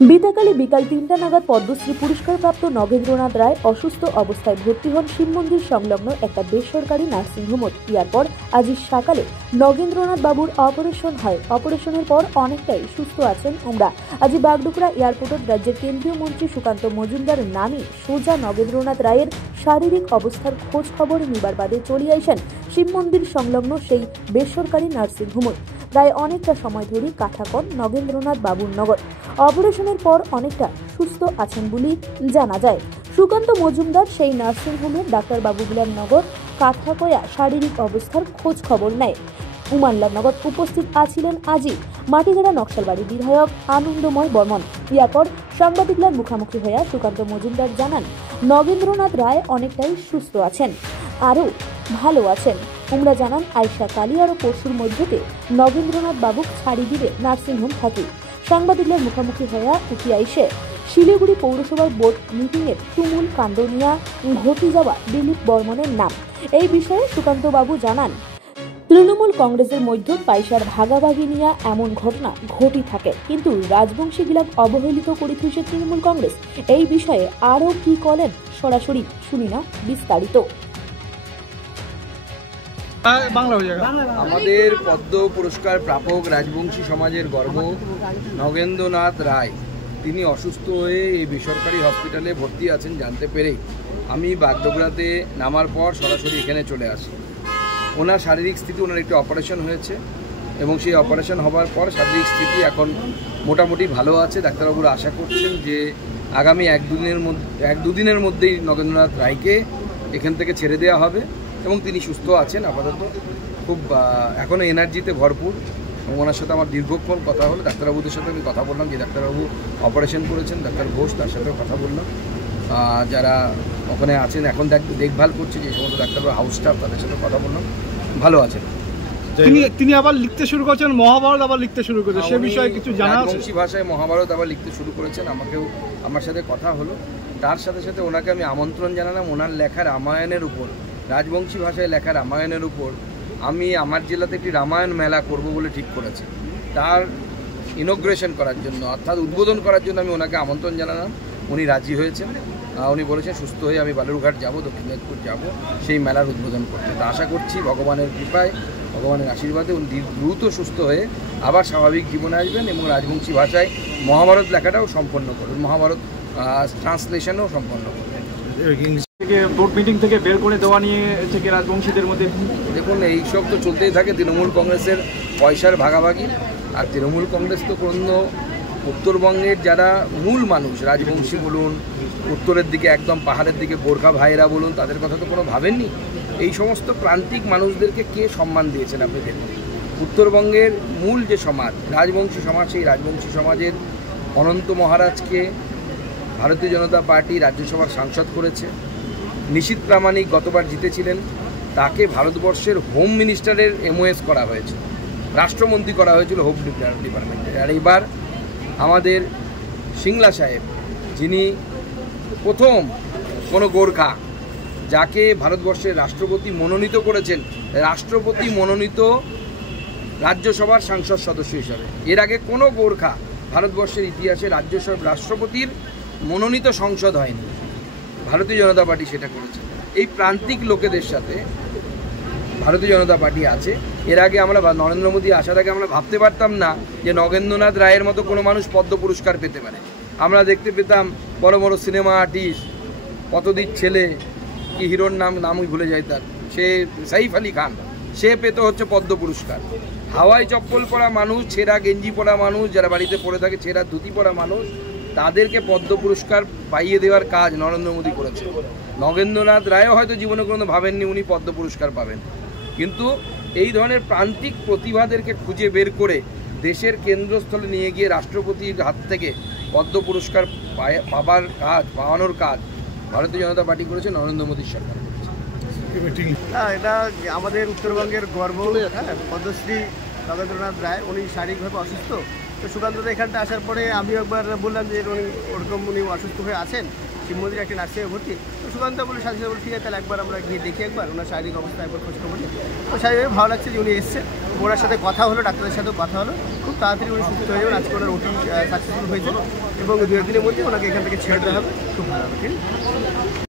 বিতাকালে বিকাল ৩টা নাগাদ পদ্মশ্রী পুরস্কারপ্রাপ্ত নগেন্দ্রনাথ রায় অসুস্থ অবস্থায় ভর্তি হন শিব মন্দির সংলগ্ন একটা বেসরকারি নার্সিংহোমত। ইয়ারপর আজ সকালে নগেন্দ্রনাথ বাবুর অপারেশন হয়। অপারেশনের পর অনেকটাই সুস্থ আছেন ওমরা। আজ বাগডোগরা এয়ারপোর্টত রাজ্যের কেন্দ্রীয় মন্ত্রী সুকান্ত মজুমদার নামি সোজা নগেন্দ্রনাথ রায়ের শারীরিক অবস্থার খোঁজ খবর নিবার বাদে চলে আইসেন শিব মন্দির সংলগ্ন সেই বেসরকারি নার্সিংহোমত। প্রায় অনেকটা সময় ধরে কাঠা কন নগেন্দ্রনাথ বাবুর নগর। অপারেশনের পর অনেকটা সুস্থ আছেন বলে জানা যায়। সুকান্ত মজুমদার সেই নার্সিংহোমের ডাক্তারবাবুগুলার নগর কাঠা কয়া শারীরিক অবস্থার খোঁজ খবর নেয়। উমানলার নগর উপস্থিত আছিলেন আজি মাটিগড়া নকশালবাড়ি বিধায়ক আনন্দময় বর্মন। ইয়ারপর সাংবাদিকদের মুখোমুখি হয়ে সুকান্ত মজুমদার জানান, নগেন্দ্রনাথ রায় অনেকটাই সুস্থ আছেন, আরও ভালো আছেন। উমরা জানান, আয়সা কালী আর পরশুর মধ্যে নগেন্দ্রনাথ বাবুক ছাড়ি দিবে নার্সিংহোম থাকে। সাংবাদিকদের মুখোমুখি হয়ে উঠি আইসে শিলিগুড়ি পৌরসভার বোর্ড মিটিংয়ের তুমুল কাণ্ড নিয়ে ঘটি যাওয়া দিলীপ বর্মনের নাম। এই বিষয়ে সুকান্ত বাবু জানান, তৃণমূল কংগ্রেসের মধ্যে পয়সার ভাগাভাগি নিয়ে এমন ঘটনা ঘটি থাকে, কিন্তু রাজবংশী গিলাক অবহেলিত করে থুইছে তৃণমূল কংগ্রেস। এই বিষয়ে আরও কি করেন সরাসরি শুনি না বিস্তারিত। আমাদের পদ্ম পুরস্কার প্রাপক রাজবংশী সমাজের গর্ব নগেন্দ্রনাথ রায়, তিনি অসুস্থ হয়ে এই বেসরকারি হসপিটালে ভর্তি আছেন জানতে পেরে আমি বাগডোগরাতে নামার পর সরাসরি এখানে চলে আসি। ওনার শারীরিক স্থিতি, ওনার একটি অপারেশন হয়েছে এবং সেই অপারেশন হওয়ার পর শারীরিক স্থিতি এখন মোটামুটি ভালো আছে। ডাক্তারবাবুরা আশা করছেন যে আগামী এক দুদিনের মধ্যেই নগেন্দ্রনাথ রায়কে এখান থেকে ছেড়ে দেওয়া হবে এবং তিনি সুস্থ আছেন আপাতত, খুব এখনও এনার্জিতে ভরপুর। ওনার সাথে আমার দীর্ঘক্ষণ কথা হলো। ডাক্তারবাবুদের সাথে আমি কথা বললাম, যে ডাক্তারবাবু অপারেশন করেছেন, ডাক্তার ঘোষ, তার সাথেও কথা বললাম। যারা ওখানে আছেন এখন দেখভাল করছে যে সমস্ত ডাক্তারবাবু, হাউস স্টাফ, তাদের সাথে কথা বললাম, ভালো আছেন। তিনি আবার লিখতে শুরু করেছেন, মহাভারত আবার লিখতে শুরু করেছেন, সে বিষয়ে কিছু জানা আছে? রাজবংশী ভাষায় মহাভারত আবার লিখতে শুরু করেছেন। আমার সাথে কথা হলো, তার সাথে সাথে ওনাকে আমি আমন্ত্রণ জানালাম ওনার লেখা রামায়ণের উপর, রাজবংশী ভাষায় লেখা রামায়ণের উপর আমি আমার জেলাতে একটি রামায়ণ মেলা করব বলে ঠিক করেছি। তার ইনোগ্রেশন করার জন্য, অর্থাৎ উদ্বোধন করার জন্য আমি ওনাকে আমন্ত্রণ জানালাম। উনি রাজি হয়েছেন। উনি বলেছেন সুস্থ হয়ে আমি বালুরঘাট যাব, দক্ষিণ দিনাজপুর যাব সেই মেলার উদ্বোধন করতে। তা আশা করছি ভগবানের কৃপায়, ভগবানের আশীর্বাদে উনি দ্রুত সুস্থ হয়ে আবার স্বাভাবিক জীবনে আসবেন এবং রাজবংশী ভাষায় মহাভারত লেখাটাও সম্পন্ন করবেন, মহাভারত ট্রান্সলেশনও সম্পন্ন করবেন। বোর্ড মিটিং থেকে বের করে দেওয়া নিয়ে থেকে রাজবংশীদের মধ্যে দেখুন, এইসব তো চলতেই থাকে। তৃণমূল কংগ্রেসের পয়সার ভাগাভাগি, আর তৃণমূল কংগ্রেস তো কোনো উত্তরবঙ্গের যারা মূল মানুষ, রাজবংশী বলুন, উত্তরের দিকে একদম পাহাড়ের দিকে গোর্খা ভাইরা বলুন, তাদের কথা তো কোনো ভাবেননি। এই সমস্ত প্রান্তিক মানুষদেরকে কে সম্মান দিয়েছেন আপনি দেখুন। উত্তরবঙ্গের মূল যে সমাজ, রাজবংশী সমাজ, সেই রাজবংশী সমাজের অনন্ত মহারাজকে ভারতীয় জনতা পার্টি রাজ্যসভার সাংসদ করেছে। নিশীথ প্রামাণিক গতবার জিতেছিলেন, তাকে ভারতবর্ষের হোম মিনিস্টারের MOS করা হয়েছে, রাষ্ট্রমন্ত্রী করা হয়েছিল হোম ডিপার্টমেন্টে। আর এবার আমাদের সিংলা সাহেব, যিনি প্রথম কোনো গোর্খা যাকে ভারতবর্ষের রাষ্ট্রপতি মনোনীত করেছেন, রাষ্ট্রপতি মনোনীত রাজ্যসভার সাংসদ সদস্য হিসাবে। এর আগে কোনো গোর্খা ভারতবর্ষের ইতিহাসে রাষ্ট্রপতির মনোনীত সংসদ হয়নি, ভারতীয় জনতা পার্টি সেটা করেছে। এই প্রান্তিক লোকেদের সাথে ভারতীয় জনতা পার্টি আছে। এর আগে আমরা নরেন্দ্র মোদী আসার আগে আমরা ভাবতে পারতাম না যে নগেন্দ্রনাথ রায়ের মতো কোনো মানুষ পদ্ম পুরস্কার পেতে পারে। আমরা দেখতে পেতাম বড় বড় সিনেমা আর্টিস্ট, পতদির ছেলে, কি হিরোর নামই ভুলে যায় তার, সে সাইফ আলী খান, সে পেত হচ্ছে পদ্ম পুরস্কার। হাওয়াই চপ্পল পরা মানুষ, ছেঁড়া গেঞ্জি পরা মানুষ, যারা বাড়িতে পরে থাকে ছেঁড়া ধুতি পরা মানুষ, তাদেরকে পদ্ম পুরস্কার পাইয়ে দেওয়ার কাজ নরেন্দ্র মোদী করেছে। নগেন্দ্রনাথ রায়ও হয়তো জীবনে কোনো ভাবেননি উনি পদ্ম পুরস্কার পাবেন, কিন্তু এই ধরনের প্রান্তিক প্রতিভাদেরকে খুঁজে বের করে দেশের কেন্দ্রস্থলে নিয়ে গিয়ে রাষ্ট্রপতির হাত থেকে পদ্ম পুরস্কার পাওয়ানোর কাজ ভারতীয় জনতা পার্টি করেছে, নরেন্দ্র মোদীর সরকার করেছে। এটা আমাদের উত্তরবঙ্গের গর্ব। পদ্মশ্রী নগেন্দ্রনাথ রায়, উনি শারীরিকভাবে অসুস্থ। তো সুকান্তদা এখানটা আসার পরে আমি একবার বললাম যে উনি ওরকম উনি অসুস্থ হয়ে আছেন, শিব মন্দিরে একটি নার্সিংহোমে ভর্তি। তো সুকান্ত বলে সাথে বলে ঠিক আছে তাহলে একবার আমরা গিয়ে দেখি একবার ওনার শারীরিক অবস্থা একবার খোঁজ খবর নিই। তো শারীরিক ভালো লাগছে যে উনি এসছেন, ওনার সাথে কথা হলো, ডাক্তারের সাথেও কথা হলো, খুব তাড়াতাড়ি উনি সুস্থ হয়ে যাবেন। আজকে ওনার ওটি সাকসেসফুল হয়েছে এবং 2 দিনের মধ্যে ওনাকে এখান থেকে ছেড়ে দেওয়া হবে, খুব ভালো হবে। ঠিক আছে।